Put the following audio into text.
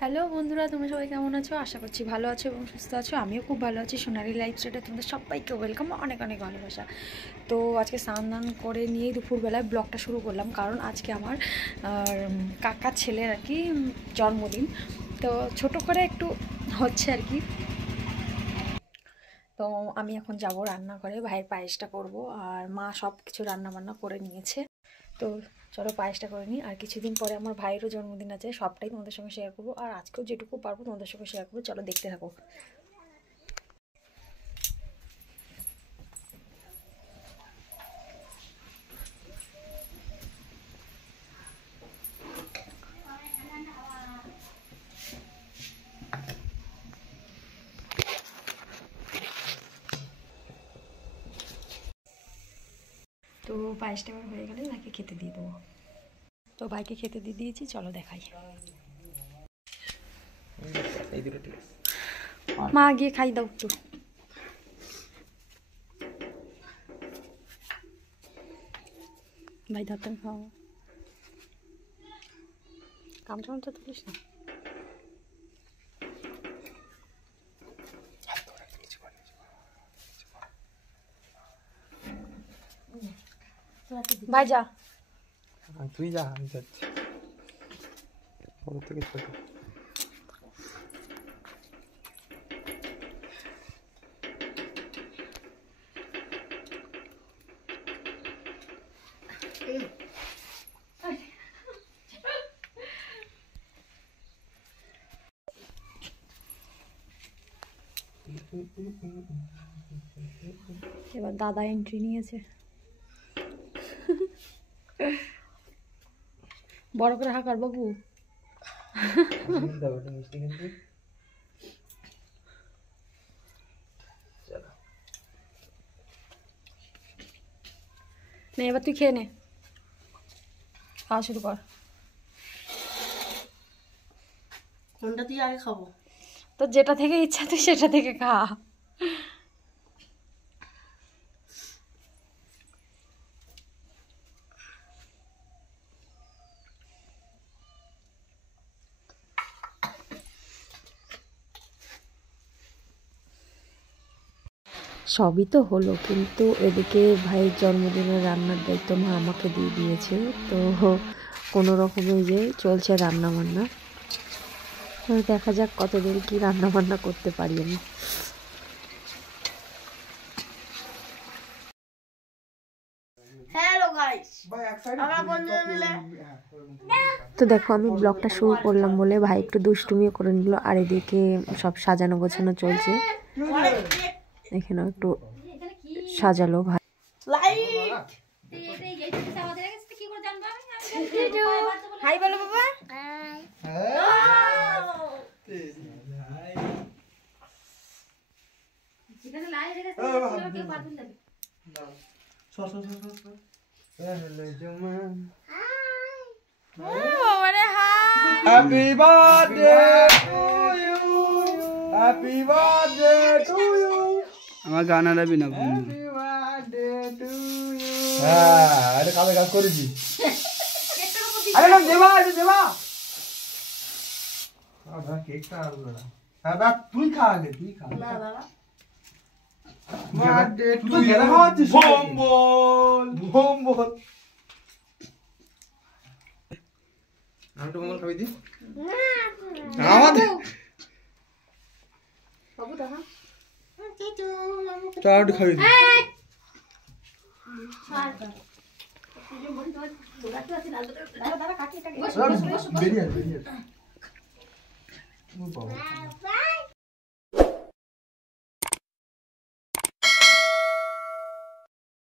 Hello বন্ধুরা, তোমরা সবাই কেমন আছো? আশা করছি ভালো আছো এবং সুস্থ আছো। আমিও খুব ভালো আছি। সোনালি লাইফস্টাইলে তোমাদের সবাইকে ওয়েলকাম, অনেক অনেক ভালোবাসা। তো আজকে স্নান করে নিয়েই দুপুরবেলায় ব্লগটা শুরু করলাম, কারণ আজকে আমার কাকার ছেলের আর কি জন্মদিন। তো ছোট করে একটু হচ্ছে আর কি। তো আমি এখন যাব রান্না করে, ভাইয়ের পায়েসটা করব, আর মা সব কিছু রান্নাবান্না করে নিয়েছে। তো চলো পায়েসটা করে নিই। আর কিছুদিন পরে আমার ভাইয়েরও জন্মদিন আছে, সবটাই তোমাদের সঙ্গে শেয়ার করবো, আর আজকেও যেটুকু পারবো তোমাদের সঙ্গে শেয়ার করবো। চলো দেখতে থাকো। তো পায়েসটা এবার হয়ে গেলে ভাইকে খেতে দিয়ে দেবো। তো ভাইকে খেতে দিয়ে দিয়েছি, চলো দেখাই। মা গিয়ে খাই দাও একটু। ভাই ধারতেন খাও, কামটা তুলিস না। ভাই যা, তুই যা, আমি যাচ্ছি। বড় থেকে ছোট এবার দাদা এন্ট্রি নিয়েছে। বড় করে হাঁকার বাবু। নে এবার তুই খেয়ে নে, খাওয়া শুরু কর। কোনটা দিয়ে আগে খাবো? তো যেটা থেকে ইচ্ছা তুই সেটা থেকে খা। সবই তো হলো, কিন্তু এদিকে ভাইয়ের জন্মদিনের রান্নার দায়িত্ব মা আমাকে দিয়ে দিয়েছে। তো কোনো রকমে যে চলছে রান্না বান্না। দেখা যাক কতদিন কি রান্না বান্না করতে পারি আমি। হ্যালো গাইস, আমরা বন্ধুরা মিলে তো দেখো আমি ব্লগটা শুরু করলাম বলে ভাই একটু দুষ্টুমিও করে নিল, আর এদিকে সব সাজানো গোছানো চলছে। এখানেও একটু সাজালো ভাই। লাইট হাই বলো বাবা। Happy birthday to you. Happy birthday to you. আমার গান হারাবি না বন্ধু। Happy birthday to you. হ্যাঁ, আরে কালে কাজ করেছি। আরে না দেবা, আরে দেবা। আদা কেকটা আর না। হ্যাঁ বাপ তুই খা আগে, তুই খা। না বাবা, বার্থডে টু ইউ। বোম বল, বোম বল। আমি তো মঙ্গল খাবি দি। আমাদের বাবু দেখা চাট খাবি দি। বেরিয়ে বেরিয়ে। ও বাবা।